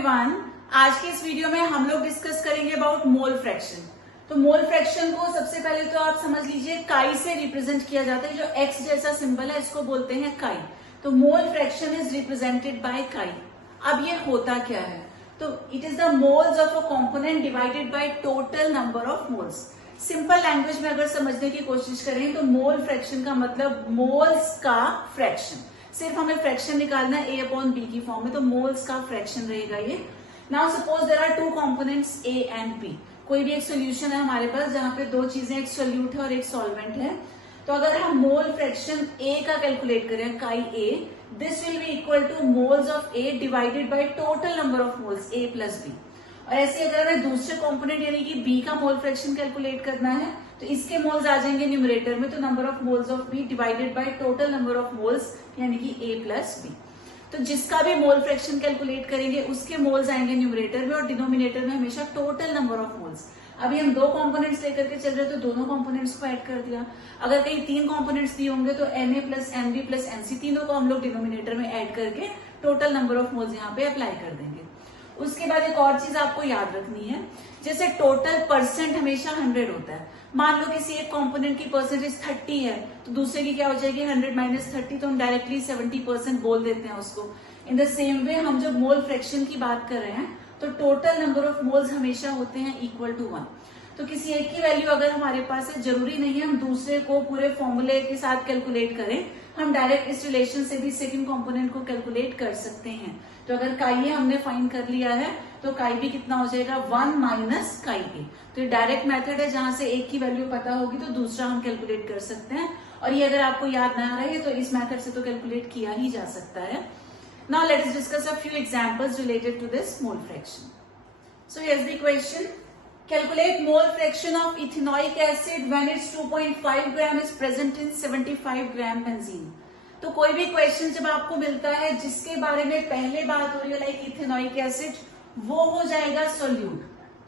Everyone, आज के इस वीडियो में हम लोग डिस्कस करेंगे अबाउट मोल फ्रैक्शन। तो मोल फ्रैक्शन को सबसे पहले तो आप समझ लीजिए काई से रिप्रेजेंट किया जाता है। जो एक्स जैसा सिंबल है इसको बोलते हैं काई। तो mole fraction is represented by काई। अब ये होता क्या है? तो it is the moles of a component divided by total number of moles. Simple language में अगर समझने की कोशिश करें तो मोल फ्रैक्शन का मतलब मोल्स का फ्रैक्शन। सिर्फ हमें फ्रैक्शन निकालना है ए अपॉन बी की फॉर्म में, तो मोल्स का फ्रैक्शन रहेगा ये। Now suppose there are two components a and b. कोई भी एक सोल्यूशन है हमारे पास जहां पे दो चीजें, एक सोल्यूट है और एक सॉल्वेंट है। तो अगर हम मोल फ्रैक्शन ए का कैलकुलेट करें, chi A, this will be equal to moles of A divided by total number of moles A plus B. और ऐसे अगर हमें दूसरे कंपोनेंट यानी कि बी का मोल फ्रैक्शन कैलकुलेट करना है तो इसके मोल्स आ जाएंगे न्यूमरेटर में, तो number of moles of b divided by total number of moles यानी कि ए प्लस बी। तो जिसका भी मोल फ्रैक्शन कैलकुलेट करेंगे उसके मोल्स आएंगे न्यूमरेटर में और डिनोमिनेटर में हमेशा टोटल नंबर ऑफ मोल्स। अभी हम दो कंपोनेंट्स लेकर के चल रहे हैं तो दोनों कंपोनेंट्स को ऐड कर दिया। अगर कहीं तीन कंपोनेंट्स दिए होंगे तो Na plus Nb plus Nc, तीनों को हम लोग डिनोमिनेटर में ऐड करके टोटल नंबर ऑफ मोल्स यहाँ पे अप्लाई कर देंगे। उसके बाद एक और चीज आपको याद रखनी है, जैसे टोटल परसेंट हमेशा 100 होता है। मान लो किसी एक कंपोनेंट की परसेंटेज 30 है तो दूसरे की क्या हो जाएगी 100 माइनस 30, तो हम डायरेक्टली 70% बोल देते हैं उसको। इन द सेम वे हम जब मोल फ्रैक्शन की बात कर रहे हैं तो टोटल नंबर ऑफ मोल्स हमेशा होते हैं इक्वल टू 1। तो किसी एक की वैल्यू अगर हमारे पास है, जरूरी नहीं है हम दूसरे को पूरे फॉर्मूले के साथ कैलकुलेट करें, हम डायरेक्ट इस रिलेशन से भी सेकंड कंपोनेंट को कैलकुलेट कर सकते हैं। तो अगर काई ए हमने फाइंड कर लिया है तो काई बी कितना हो जाएगा 1 माइनस काई ए। तो ये डायरेक्ट मेथड है, जहां से एक की वैल्यू पता होगी तो दूसरा हम कैलकुलेट कर सकते हैं। और ये अगर आपको याद ना रहे तो इस मेथड से तो कैलकुलेट किया ही जा सकता है। Now let us discuss a few examples related to this mole fraction. So here's the question, calculate mole fraction of ethanoic acid when its 2.5 gram is present in 75 gram benzene। तो कोई भी question जब आपको मिलता है जिसके बारे में पहले बात हो रही है लाइक इथेनॉइक एसिड, वो हो जाएगा सोल्यूट।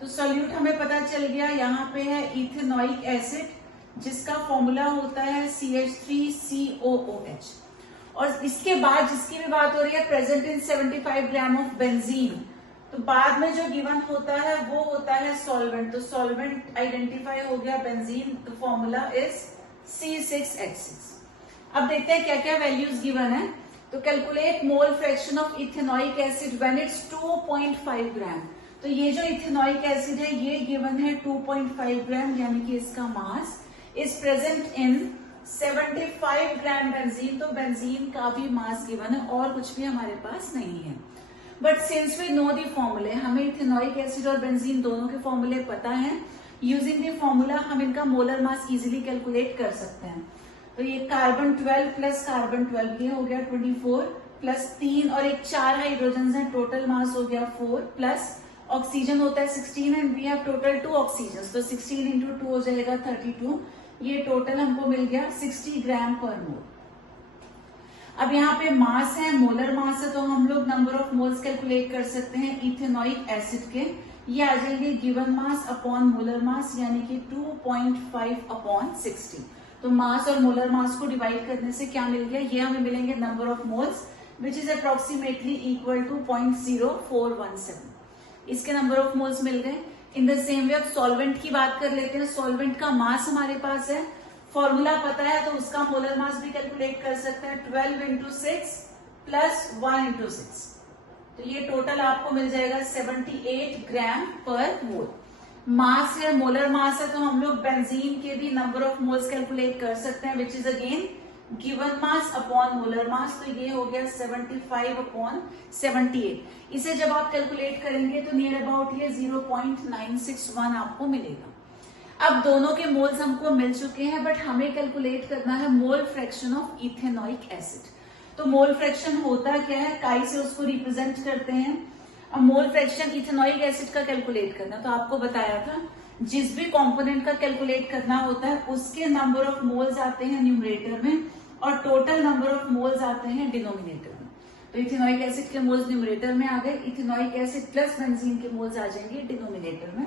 तो सोल्यूट हमें पता चल गया, यहाँ पे है इथेनॉइक एसिड जिसका फॉर्मूला होता है CH3COOH। और इसके बाद जिसकी भी बात हो रही है present in 75 gram of benzene, तो बाद में जो गिवन होता है वो होता है सॉल्वेंट। तो सॉल्वेंट आइडेंटिफाई हो गया बेंजीन, तो फॉर्मूला इज C6H6। अब देखते हैं क्या क्या वैल्यूज गिवन है। तो calculate mole fraction of ethanoic acid when it's 2.5 ग्राम। तो ये जो इथेनॉइक एसिड है ये गिवन है 2.5 ग्राम, यानी कि इसका mass is present in 75 gram benzene. तो बेंजीन का भी मास गिवन है और कुछ भी हमारे पास नहीं है। But since we know the formula, हमें इथेनॉइक एसिड और बेंजीन दोनों के फॉर्मूले पता हैं। यूजिंग द फॉर्मूला हम इनका मोलर मास इजीली कैलकुलेट कर सकते हैं। तो ये कार्बन 12 प्लस कार्बन 12 ये हो गया 24 प्लस 3 और एक 4 हाइड्रोजन है, टोटल मास हो गया 4 प्लस ऑक्सीजन होता है 16 and we have total 2 oxygen, तो 16 इंटू 2 हो जाएगा 32। ये टोटल हमको मिल गया 60 ग्राम पर मोल। अब यहाँ पे मास है, मोलर मास है, तो हम लोग नंबर ऑफ मोल्स कैलकुलेट कर सकते हैं इथेनॉइक एसिड के। ये आ जाएंगे given mass upon molar mass, यानी कि 2.5 अपॉन 60। तो मास और मोलर मास को डिवाइड करने से क्या मिल गया, ये हमें मिलेंगे number of moles which is approximately equal to 0.0417। इसके नंबर ऑफ मोल्स मिल गए। इन द सेम वे अब सॉल्वेंट की बात कर लेते हैं। सॉल्वेंट का मास हमारे पास है, फॉर्मूला पता है, तो उसका मोलर मास भी कैलकुलेट कर सकते हैं 12 इंटू 6 प्लस 1 इंटू 6। तो ये टोटल आपको मिल जाएगा 78 ग्राम पर मोल। मास है, मोलर मास है, तो हम लोग बेंजीन के भी नंबर ऑफ मोल्स कैलकुलेट कर सकते हैं which is again given mass upon molar mass. तो ये हो गया 75 अपॉन 78। इसे जब आप कैलकुलेट करेंगे तो नियर अबाउट ये 0.961 आपको मिलेगा। अब दोनों के मोल्स हमको मिल चुके हैं, बट हमें कैलकुलेट करना है मोल फ्रैक्शन ऑफ इथेनॉइक एसिड। तो मोल फ्रैक्शन होता क्या है, काई से उसको रिप्रेजेंट करते हैं। अब मोल फ्रैक्शन इथेनॉइक एसिड का कैलकुलेट करना, तो आपको बताया था जिस भी कंपोनेंट का कैलकुलेट करना होता है उसके नंबर ऑफ मोल्स आते हैं न्यूमरेटर में और टोटल नंबर ऑफ मोल्स आते हैं डिनोमिनेटर में। तो इथेनॉइक एसिड के मोल्स न्यूमरेटर में आ गए, इथेनॉइक एसिड प्लस बेंजीन के मोल्स आ जाएंगे डिनोमिनेटर में।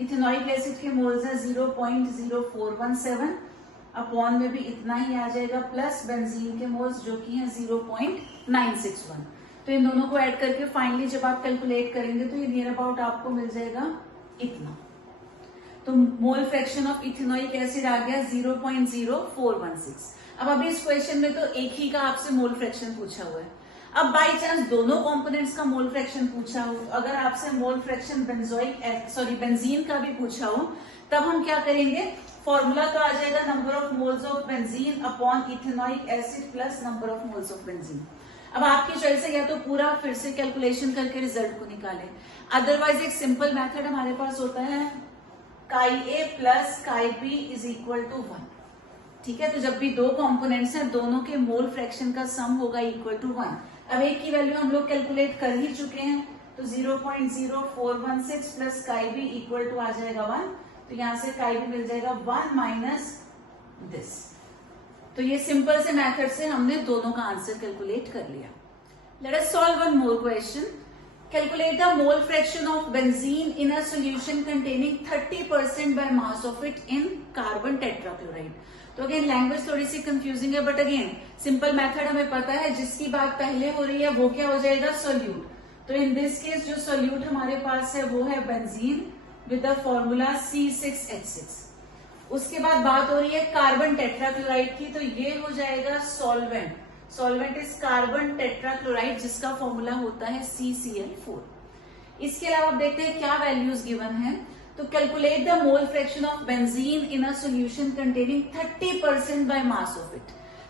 इथेनॉइक एसिड के मोल्स है 0.0417, अपॉन में भी इतना ही आ जाएगा, प्लस बेंजीन के मोल्स जो कि है 0.961। तो इन दोनों को ऐड करके फाइनली जब आप कैलकुलेट करेंगे तो ये नियर अबाउट आपको मिल जाएगा इतना। तो mole fraction of ethanoic acid आ गया 0.0416। अब अभी इस क्वेश्चन में तो एक ही का आपसे मोल फ्रैक्शन पूछा हुआ है। अब बाई चांस दोनों कंपोनेंट्स का मोल फ्रैक्शन पूछा हो, अगर आपसे मोल फ्रैक्शन बेंजीन का भी पूछा हो, तब हम क्या करेंगे, फॉर्मूला तो आ जाएगा number of moles of benzene upon ethanoic acid plus number of moles of benzene. अब आपकी चॉइस है या तो पूरा फिर से कैलकुलेशन करके रिजल्ट को निकालें, अदरवाइज एक सिंपल मेथड हमारे पास होता है chi A plus chi B is equal to 1। ठीक है, तो जब भी दो कंपोनेंट्स हैं दोनों के मोल फ्रैक्शन का सम होगा इक्वल टू 1। अब एक की वैल्यू हम लोग कैलकुलेट कर ही चुके हैं, तो 0.0416 plus chi B equal to आ जाएगा 1। तो यहां से काई बी मिल जाएगा 1 माइनस दिस। तो ये सिंपल से मेथड से हमने दोनों का आंसर कैलकुलेट कर लिया। Let us solve one more question. Calculate the mole fraction of benzene in a solution containing 30% by mass of it in carbon tetrachloride। तो अगेन लैंग्वेज थोड़ी सी कंफ्यूजिंग है, बट अगेन सिंपल मेथड हमें पता है, जिसकी बात पहले हो रही है वो क्या हो जाएगा, सोल्यूट। तो इन दिस केस जो सोल्यूट हमारे पास है वो है benzene with the formula C6H6। उसके बाद बात हो रही है कार्बन टेट्राक्लोराइड की, तो ये हो जाएगा solvent. Solvent is carbon tetrachloride जिसका फॉर्मूला होता है CCl4। इसके अलावा आप देखते हैं क्या वैल्यूज गिवन है। तो calculate the mole fraction of benzene in a solution containing 30% by mass of it.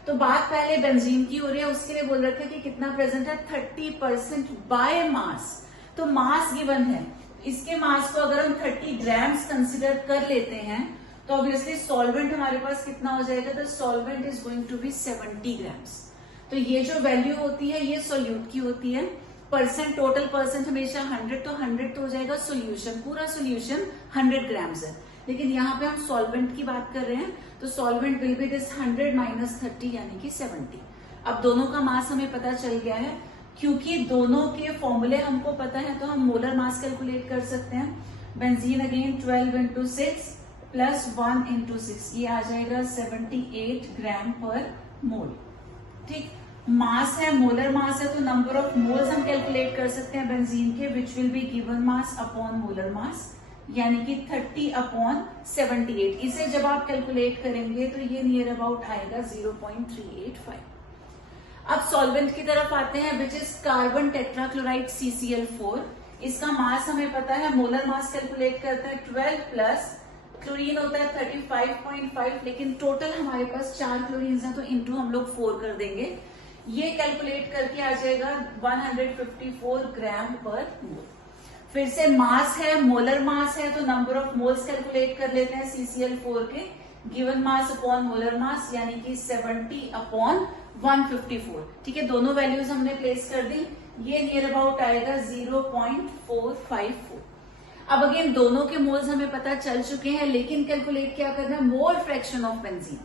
तो बात पहले बेंजीन की हो रही है, उसके लिए बोल रखा है कि कितना प्रेजेंट है, 30% बाय मास। तो मास गिवन है, इसके मास को अगर हम 30 ग्राम्स कंसिडर कर लेते हैं तो ऑब्वियसली सॉल्वेंट हमारे पास कितना हो जाएगा, the solvent is going to be 70 grams. तो ये जो वैल्यू होती है ये सोल्यूट की होती है। परसेंट, टोटल परसेंट हमेशा 100, तो 100 तो हो जाएगा सोल्यूशन, पूरा सोल्यूशन 100 ग्राम्स है। लेकिन यहाँ पे हम सॉल्वेंट की बात कर रहे हैं, तो solvent will be this 100 minus 30 यानी कि 70। अब दोनों का मास हमें पता चल गया है, क्योंकि दोनों के फॉर्मूले हमको पता है तो हम मोलर मास कैलकुलेट कर सकते हैं। Benzene again 12 into 6 plus 1 into 6, ये आ जाएगा 78 ग्राम पर मोल। ठीक, मास है, मोलर मास है, तो नंबर ऑफ मोल्स हम कैलकुलेट कर सकते हैं बेंजीन के, which will be given mass upon molar mass, यानी कि 30 अपॉन 78। इसे जब आप कैलकुलेट करेंगे तो ये नियर अबाउट आएगा 0.385। अब सॉल्वेंट की तरफ आते हैं, which is carbon tetrachloride CCl4। इसका मास हमें पता है, मोलर मास कैलकुलेट करते हैं 12 प्लस क्लोरीन होता है 35.5, लेकिन टोटल हमारे पास 4 क्लोरीन है तो इंटू हम लोग 4 कर देंगे। ये कैलकुलेट करके आ जाएगा 154 ग्राम पर मोल। फिर से मास है, मोलर मास है, तो नंबर ऑफ मोल्स कैलकुलेट कर लेते हैं CCl4 के, given mass upon molar mass यानी कि 70 अपॉन 154। ठीक है, दोनों वैल्यूज हमने प्लेस कर दी, ये नियर अबाउट आएगा 0.454। अब अगेन दोनों के मोल्स हमें पता चल चुके हैं, लेकिन कैलकुलेट क्या करना है, मोल फ्रैक्शन ऑफ बेंजीन।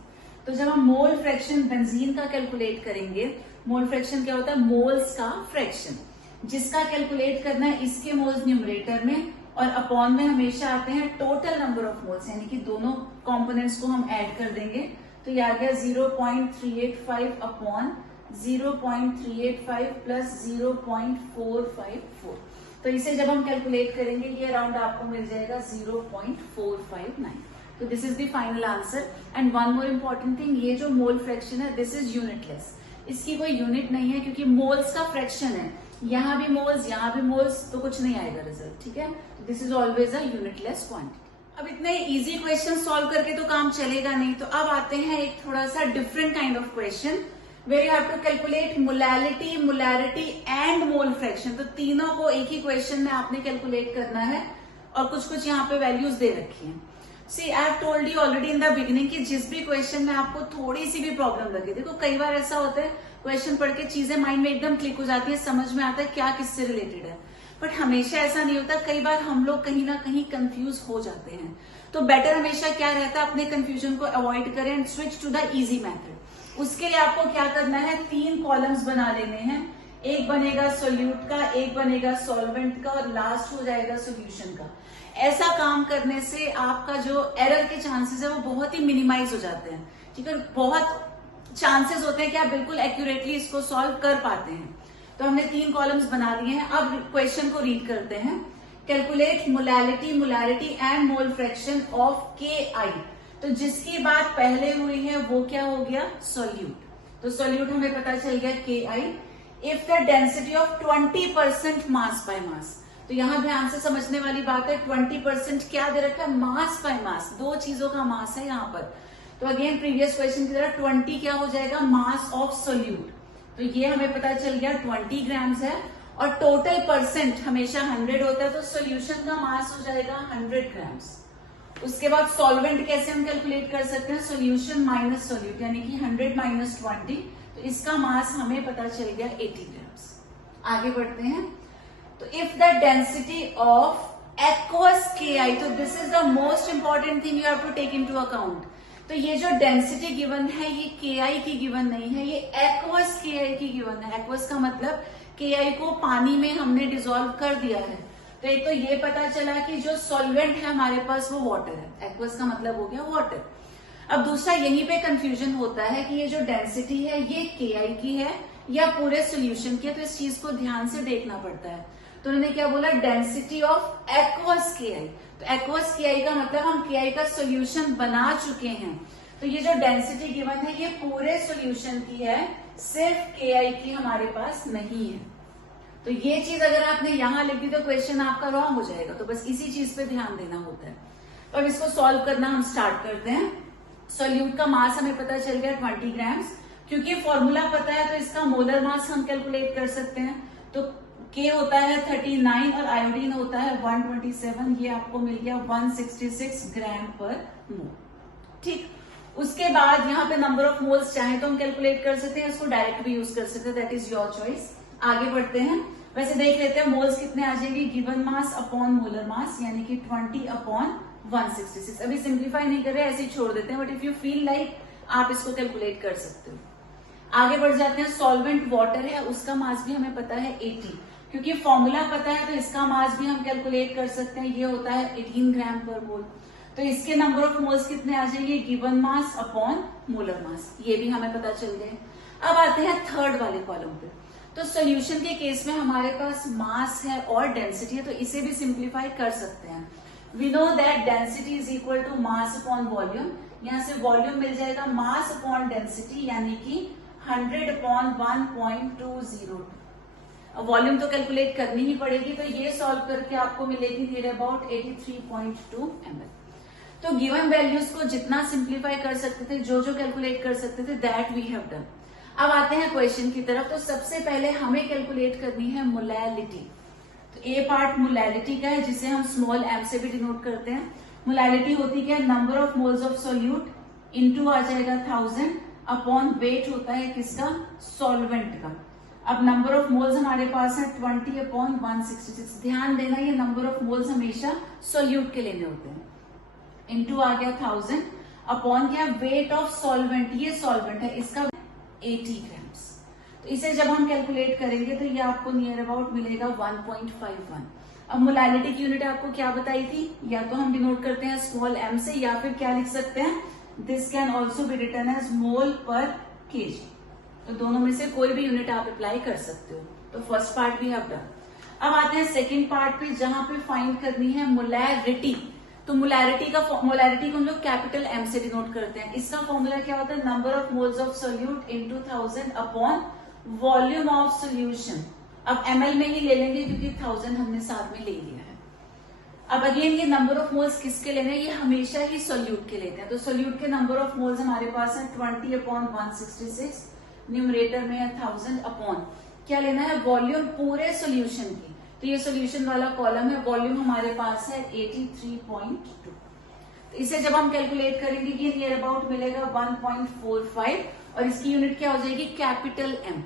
तो जब हम मोल फ्रैक्शन बेंजीन का कैलकुलेट करेंगे, मोल फ्रैक्शन क्या होता है, मोल्स का फ्रैक्शन, जिसका कैलकुलेट करना है इसके मोल्स न्यूमरेटर में और अपॉन में हमेशा आते हैं टोटल नंबर ऑफ मोल्स, यानी कि दोनों कंपोनेंट्स को हम ऐड कर देंगे। तो ये आ गया 0.385 अपॉन 0.385 प्लस 0.454। तो इसे जब हम कैलकुलेट करेंगे ये अराउंड आपको मिल जाएगा 0.459। तो this is the final answer. And one more important thing, ये जो मोल फ्रैक्शन है दिस इज यूनिटलेस, इसकी कोई यूनिट नहीं है क्योंकि मोल्स का फ्रैक्शन है, यहाँ भी मोल्स यहाँ भी मोल्स, तो कुछ नहीं आएगा रिजल्ट। ठीक है, this is always a unitless quantity. अब इतने इजी क्वेश्चन सॉल्व करके तो काम चलेगा नहीं, तो अब आते हैं एक थोड़ा सा different kind of question where you have to calculate molality, molarity and mole fraction. तो तीनों को एक ही क्वेश्चन में आपने कैलकुलेट करना है और कुछ कुछ यहाँ पे वैल्यूज दे रखी हैं। See I have told you already in the beginning कि जिस भी क्वेश्चन में आपको थोड़ी सी भी प्रॉब्लम लगे, देखो कई बार ऐसा होता है क्वेश्चन पढ़ के चीजें माइंड में एकदम क्लिक हो जाती है, समझ में आता है क्या किससे रिलेटेड है, बट हमेशा ऐसा नहीं होता। कई बार हम लोग कहीं ना कहीं कंफ्यूज हो जाते हैं, तो बेटर हमेशा क्या रहता है, अपने कंफ्यूजन को अवॉइड करें and switch to the easy method. उसके लिए आपको क्या करना है, 3 कॉलम्स बना लेने हैं, एक बनेगा सोल्यूट का, एक बनेगा सॉल्वेंट का और लास्ट हो जाएगा सोल्यूशन का। ऐसा काम करने से आपका जो एरर के चांसेस है वो बहुत ही मिनिमाइज हो जाते हैं। ठीक है, बहुत चांसेस होते हैं कि आप बिल्कुल एक्यूरेटली इसको सॉल्व कर पाते हैं। तो हमने 3 कॉलम्स बना लिए हैं। अब क्वेश्चन को रीड करते हैं। Calculate molarity and mole fraction of KI। तो जिसकी बात पहले हुई है वो क्या हो गया, सोल्यूट। तो सोल्यूट हमें पता चल गया KI। If the density of 20% mass by mass, तो यहां ध्यान से समझने वाली बात है, 20% क्या दे रखा है, मास बाय मास, 2 चीजों का मास है यहाँ पर। तो अगेन प्रीवियस क्वेश्चन की तरह 20 क्या हो जाएगा, मास ऑफ सोल्यूट। तो ये हमें पता चल गया 20 ग्राम्स है, और टोटल परसेंट हमेशा 100 होता है, तो सोल्यूशन का मास हो जाएगा 100 ग्राम्स। उसके बाद सॉल्वेंट कैसे हम कैलकुलेट कर सकते हैं, सोल्यूशन माइनस सोल्यूट, यानी कि 100 माइनस 20, तो इसका मास हमें पता चल गया 80 ग्राम्स। आगे बढ़ते हैं। तो if the density of aqueous KI, तो this is the most important thing you have to take into account. तो ये जो डेंसिटी गिवन है ये KI की गिवन नहीं है, ये एक्वस KI की गिवन है। एक्वस का मतलब KI को पानी में हमने डिसॉल्व कर दिया है। तो एक तो ये पता चला कि जो सॉल्वेंट है हमारे पास वो वाटर है, एक्वस का मतलब हो गया वाटर। अब दूसरा यहीं पे कंफ्यूजन होता है कि ये जो डेंसिटी है ये KI की है या पूरे सोल्यूशन की है, तो इस चीज को ध्यान से देखना पड़ता है। तो उन्होंने क्या बोला, डेंसिटी ऑफ एक्वस KI। तो एक्वस KI का मतलब हम KI का सोल्यूशन बना चुके हैं। तो ये जो डेंसिटी गिवन है ये पूरे सोल्यूशन की है, सिर्फ KI की हमारे पास नहीं है। तो ये चीज अगर आपने यहां लिख दी तो क्वेश्चन आपका रॉन्ग हो जाएगा। तो बस इसी चीज पे ध्यान देना होता है। तो अब इसको सॉल्व करना हम स्टार्ट करते हैं। सोल्यूट का मास हमें पता चल गया 20 ग्राम्स। क्योंकि फॉर्मूला पता है तो इसका मोलर मास हम कैलकुलेट कर सकते हैं। तो K होता है 39 और आयोडीन होता है 127, ये आपको मिल गया 166 ग्राम पर मोल। ठीक, उसके बाद यहाँ पे नंबर ऑफ मोल्स चाहे तो हम कैलकुलेट कर सकते हैं, इसको डायरेक्ट भी यूज कर सकते हैं, दैट इज योर चॉइस। आगे बढ़ते हैं। वैसे देख लेते हैं मोल्स कितने आ जाएंगे, given mass upon molar mass, यानी कि 20 अपॉन 166। अभी सिंप्लीफाई नहीं कर रहे, ऐसे ही छोड़ देते हैं, but if you feel like आप इसको कैलकुलेट कर सकते हो। आगे बढ़ जाते हैं। सॉल्वेंट वाटर है, उसका मास भी हमें पता है 80। क्योंकि फॉर्मूला पता है तो इसका मास भी हम कैलकुलेट कर सकते हैं, ये होता है 18 ग्राम पर मोल। तो इसके नंबर ऑफ मोल्स कितने आ जाएंगे, given mass upon molar mass, ये भी हमें पता चल गए। अब आते हैं थर्ड वाले कॉलम पे। तो सोल्यूशन के केस में हमारे पास मास है और डेंसिटी है, तो इसे भी सिंप्लीफाई कर सकते हैं। We know that density is equal to mass upon volume. यहां से वॉल्यूम मिल जाएगा मास अपॉन डेंसिटी, यानी कि 100 अपॉन 1.202। अब वॉल्यूम तो कैलकुलेट करनी ही पड़ेगी, तो ये सॉल्व करके आपको मिलेगी नियर अबाउट 83.2 ml। तो गिवन वैल्यूज को जितना सिंप्लीफाई कर सकते थे, जो जो कैलकुलेट कर सकते थे, दैट वी हैव डन। अब आते हैं क्वेश्चन की तरफ। तो सबसे पहले हमें कैलकुलेट करनी है मोलैलिटी। तो ए पार्ट मोलैलिटी का है, जिसे हम स्मॉल m से भी डिनोट करते हैं। मोलैलिटी होती क्या है, number of moles of solute into आ जाएगा 1000 अपॉन वेट होता है किसका, सॉल्वेंट का। अब नंबर ऑफ मोल्स हमारे पास है 20 अपॉन 166। ध्यान देना ये नंबर ऑफ मोल्स हमेशा सोल्यूट के लेने होते हैं। इनटू आ गया 1000 अपॉन क्या, वेट ऑफ सॉल्वेंट, ये सॉल्वेंट है, इसका 80 ग्राम्स। तो इसे जब हम कैलकुलेट करेंगे तो ये आपको नियर अबाउट मिलेगा 1.51। अब मोलैलिटी की यूनिट आपको क्या बताई थी, या तो हम डिनोट करते हैं स्मॉल m से, या फिर क्या लिख सकते हैं, this can also be written as mole per kg। तो दोनों में से कोई भी यूनिट आप अप्लाई कर सकते हो। तो फर्स्ट पार्ट भी हैव डन। अब आते हैं सेकेंड पार्ट पे, जहां पे फाइंड करनी है मोलैरिटी। तो मोलैरिटी को हम लोग कैपिटल M से डिनोट करते हैं। इसका फॉर्मूला क्या होता है, number of moles of solute into 1000 upon volume of solution. अब ml में ही ले लेंगे क्योंकि 1000 हमने साथ में ले लिया है। अब अगेन ये नंबर ऑफ मोल्स किसके लेने हैं, ये हमेशा ही सोल्यूट के लेते हैं। तो सोल्यूट के नंबर ऑफ मोल्स हमारे पास है 20 अपॉन 166, न्यूमरेटर में है 1000 अपॉन क्या लेना है, वॉल्यूम पूरे सोल्यूशन की। तो ये सोल्यूशन वाला कॉलम है, वॉल्यूम हमारे पास है 83.2। तो इसे जब हम कैलकुलेट करेंगे ये नियर अबाउट मिलेगा 1.45, और इसकी यूनिट क्या हो जाएगी, कैपिटल M।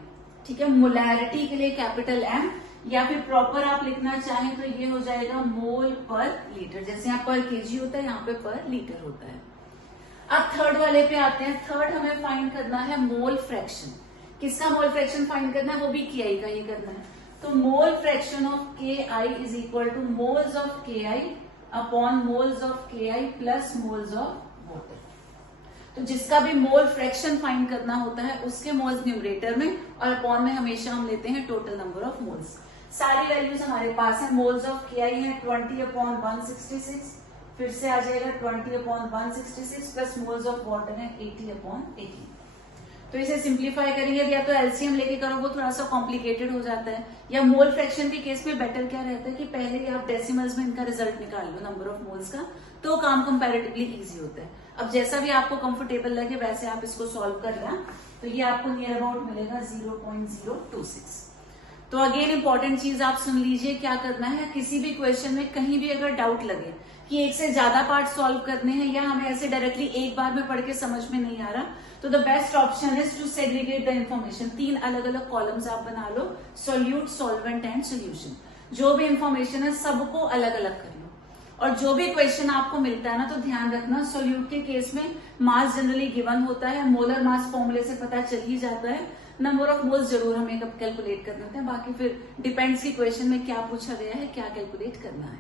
ठीक है, मोलैरिटी के लिए कैपिटल M, या फिर प्रॉपर आप लिखना चाहें तो ये हो जाएगा मोल पर लीटर। जैसे यहाँ पर kg होता है, यहाँ पे पर लीटर होता है। अब थर्ड वाले पे आते हैं। थर्ड हमें फाइंड करना है मोल फ्रैक्शन। किसका मोल फ्रैक्शन फाइंड करना है, वो भी KI का ही करना है। तो mole fraction of KI is equal to moles of KI upon moles of KI plus moles of water. तो जिसका भी मोल फ्रैक्शन फाइंड करना होता है उसके मोल्स न्यूमरेटर में और अपॉन में हमेशा हम लेते हैं टोटल नंबर ऑफ मोल्स। सारी वैल्यूज हमारे पास है। मोल्स ऑफ KI है 20/166, फिर से आ जाएगा 20/166 प्लस मोल्स ऑफ वाटर है 80/80। तो इसे सिंप्लीफाई करेंगे, या तो एलसीएम लेके करो वो थोड़ा सा कॉम्प्लिकेटेड हो जाता है, या मोल फ्रैक्शन के केस में बेटर क्या रहता है कि पहले ही आप डेसिमल्स में इनका रिजल्ट निकाल लो नंबर ऑफ मोल्स का, तो काम कंपैरेटिवली इजी होता है। अब जैसा भी आपको कंफर्टेबल लगे वैसे आप इसको सॉल्व कर लें। तो ये आपको नियर अबाउट मिलेगा 0.026। तो अगेन इंपॉर्टेंट चीज आप सुन लीजिए, क्या करना है, किसी भी क्वेश्चन में कहीं भी अगर डाउट लगे कि एक से ज्यादा पार्ट सॉल्व करने हैं या हमें ऐसे डायरेक्टली एक बार में पढ़ के समझ में नहीं आ रहा, तो the best option is to segregate the information. 3 अलग अलग कॉलम्स आप बना लो, सोल्यूट, सॉल्वेंट एंड सोल्यूशन। जो भी इंफॉर्मेशन है सबको अलग अलग कर लो, और जो भी क्वेश्चन आपको मिलता है ना, तो ध्यान रखना सोल्यूट के केस में मास जनरली गिवन होता है, मोलर मास फॉर्मूले से पता चल ही जाता है, नंबर ऑफ मोल्स जरूर हमें कैलकुलेट करना होता है, बाकी फिर डिपेंड्स की क्वेश्चन में क्या पूछा गया है, क्या कैलकुलेट करना है।